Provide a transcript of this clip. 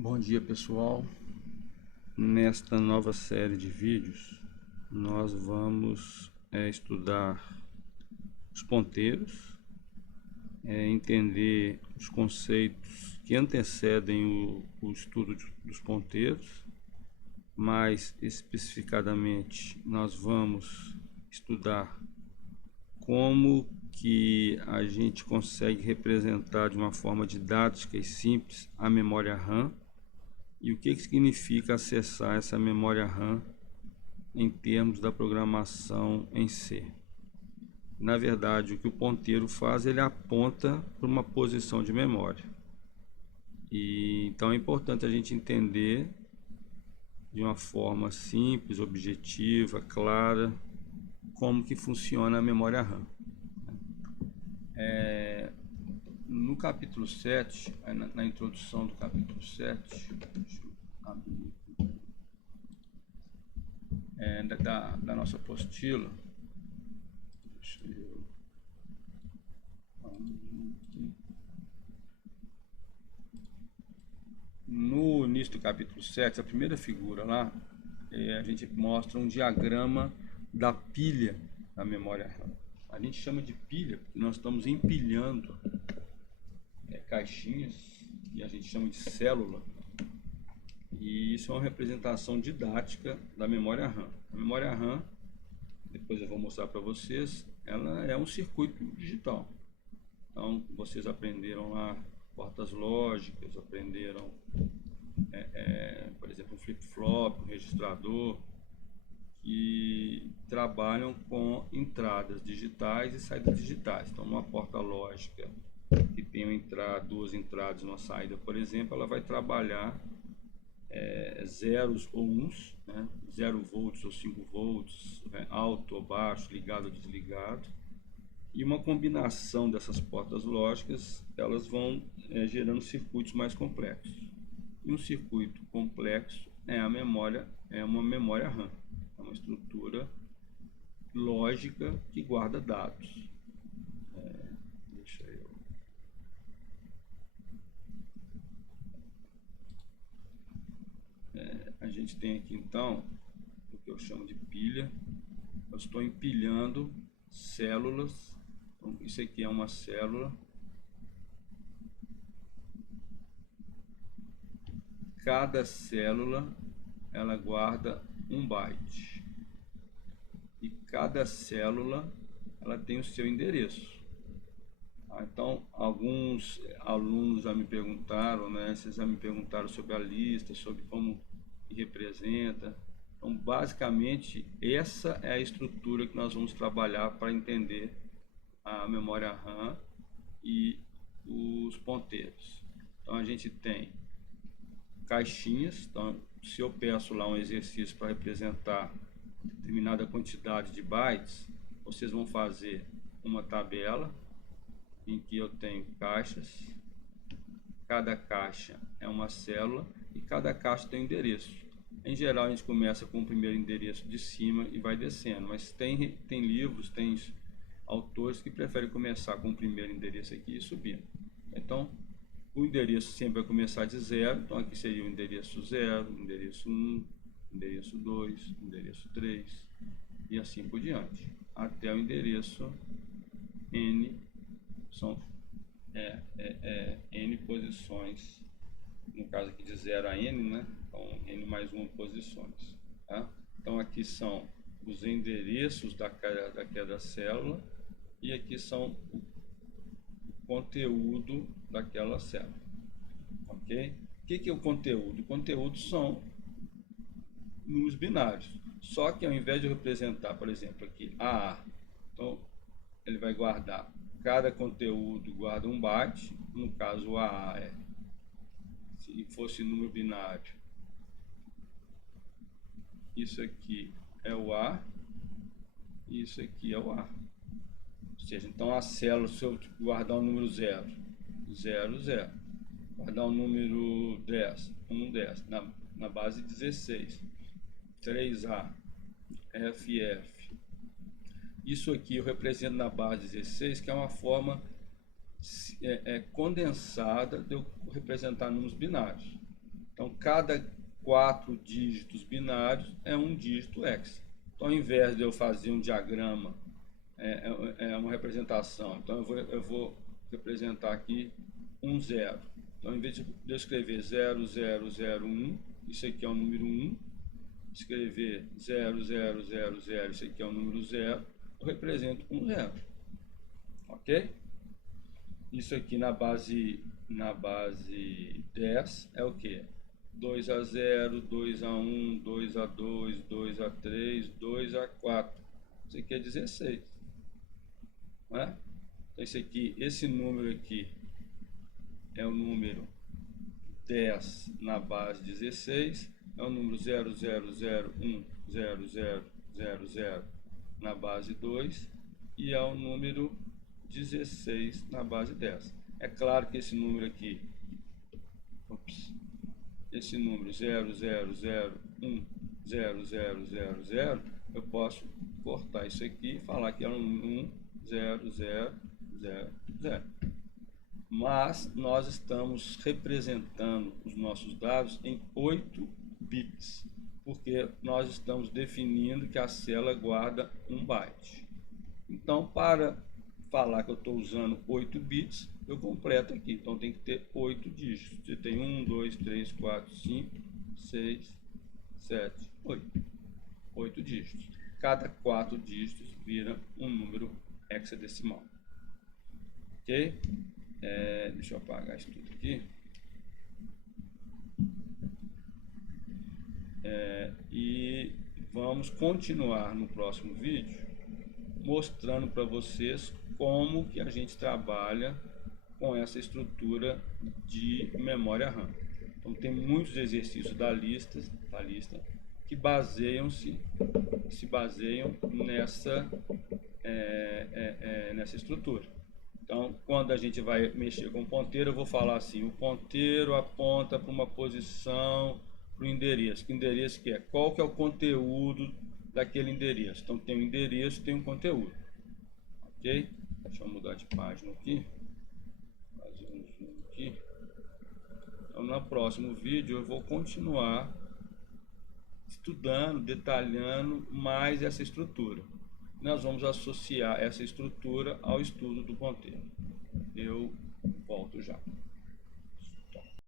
Bom dia, pessoal. Nesta nova série de vídeos, nós vamos estudar os ponteiros, entender os conceitos que antecedem o estudo dos ponteiros. Mais especificadamente, nós vamos estudar como que a gente consegue representar de uma forma didática e simples a memória RAM e o que significa acessar essa memória RAM em termos da programação em C. Na verdade, o que o ponteiro faz, ele aponta para uma posição de memória. Então é importante a gente entender de uma forma simples, objetiva, clara, como que funciona a memória RAM. No capítulo 7, na introdução do capítulo 7, deixa eu abrir da nossa apostila, deixa eu no início do capítulo 7, a primeira figura lá, a gente mostra um diagrama da pilha da memória RAM. A gente chama de pilha porque nós estamos empilhando caixinhas, e a gente chama de célula, e isso é uma representação didática da memória RAM. A memória RAM, depois eu vou mostrar para vocês, ela é um circuito digital. Então, vocês aprenderam lá portas lógicas, aprenderam, por exemplo, um flip-flop, um registrador, que trabalham com entradas digitais e saídas digitais. Então, uma porta lógica que tem duas entradas e uma saída, por exemplo, ela vai trabalhar zeros ou uns, 0 volts ou 5 volts, alto ou baixo, ligado ou desligado. E uma combinação dessas portas lógicas, elas vão gerando circuitos mais complexos. E um circuito complexo é uma memória RAM, é uma estrutura lógica que guarda dados. A gente tem aqui então o que eu chamo de pilha. Eu estou empilhando células. Então, isso aqui é uma célula. Cada célula ela guarda 1 byte. E cada célula ela tem o seu endereço. Então, alguns alunos já me perguntaram, vocês já me perguntaram sobre a lista, sobre como representa. Então, basicamente, essa é a estrutura que nós vamos trabalhar para entender a memória RAM e os ponteiros. Então, a gente tem caixinhas. Então, se eu peço lá um exercício para representar determinada quantidade de bytes, vocês vão fazer uma tabela em que eu tenho caixas. Cada caixa é uma célula e cada caixa tem um endereço. Em geral, a gente começa com o primeiro endereço de cima e vai descendo, mas tem livros, tem autores que preferem começar com o primeiro endereço aqui e subindo. Então, o endereço sempre vai começar de 0, então aqui seria o endereço 0, endereço 1, endereço 2, endereço 3 e assim por diante, até o endereço N, são N posições, no caso aqui de 0 a N, então N mais 1 posições. Tá? Então aqui são os endereços daquela célula e aqui são o conteúdo daquela célula. Ok? O que é o conteúdo? O conteúdo são números binários. Só que ao invés de eu representar, por exemplo, aqui AA, então ele vai guardar, cada conteúdo guarda 1 byte, no caso o AA se fosse número binário, isso aqui é o A, e isso aqui é o A. Ou seja, então a célula, se eu guardar o número 0, 0, 0. Guardar o número 10, 1, 10. Na base 16. 3A, FF. Isso aqui eu represento na base 16, que é uma forma condensada de eu representar números binários. Então, cada 4 dígitos binários é um dígito hexa. Então, ao invés de eu fazer um diagrama, uma representação, então eu vou representar aqui um zero. Então, em vez de eu escrever 0001, isso aqui é o número 1, escrever 0000, isso aqui é o número 0, eu represento um zero. Ok? Isso aqui na base 10 é o que? 2 a 0, 2 a 1, 2 a 2, 2 a 3, 2 a 4. Isso aqui é 16. Não é? Então, esse número aqui é o número 10 na base 16, é o número 00010000 na base 2 e é o número 16 na base 10. É claro que esse número aqui, esse número 00010000, eu posso cortar isso aqui e falar que é um número 10000. Mas nós estamos representando os nossos dados em 8 bits, porque nós estamos definindo que a célula guarda 1 byte. Então, para falar que eu estou usando 8 bits, eu completo aqui. Então, tem que ter 8 dígitos. Você tem 1, 2, 3, 4, 5, 6, 7, 8. 8 dígitos. Cada 4 dígitos vira um número hexadecimal. Ok? Deixa eu apagar isso tudo aqui. E vamos continuar no próximo vídeo mostrando para vocês como que a gente trabalha com essa estrutura de memória RAM. Então tem muitos exercícios da lista que se baseiam nessa estrutura. Então, quando a gente vai mexer com o ponteiro, eu vou falar assim: o ponteiro aponta para uma posição, para o endereço. Que endereço que é? Qual que é o conteúdo daquele endereço? Então, tem um endereço, tem um conteúdo. Ok? Deixa eu mudar de página aqui. Fazer um zoom aqui. Então, no próximo vídeo, eu vou continuar estudando, detalhando mais essa estrutura. Nós vamos associar essa estrutura ao estudo do ponteiro. Eu volto já.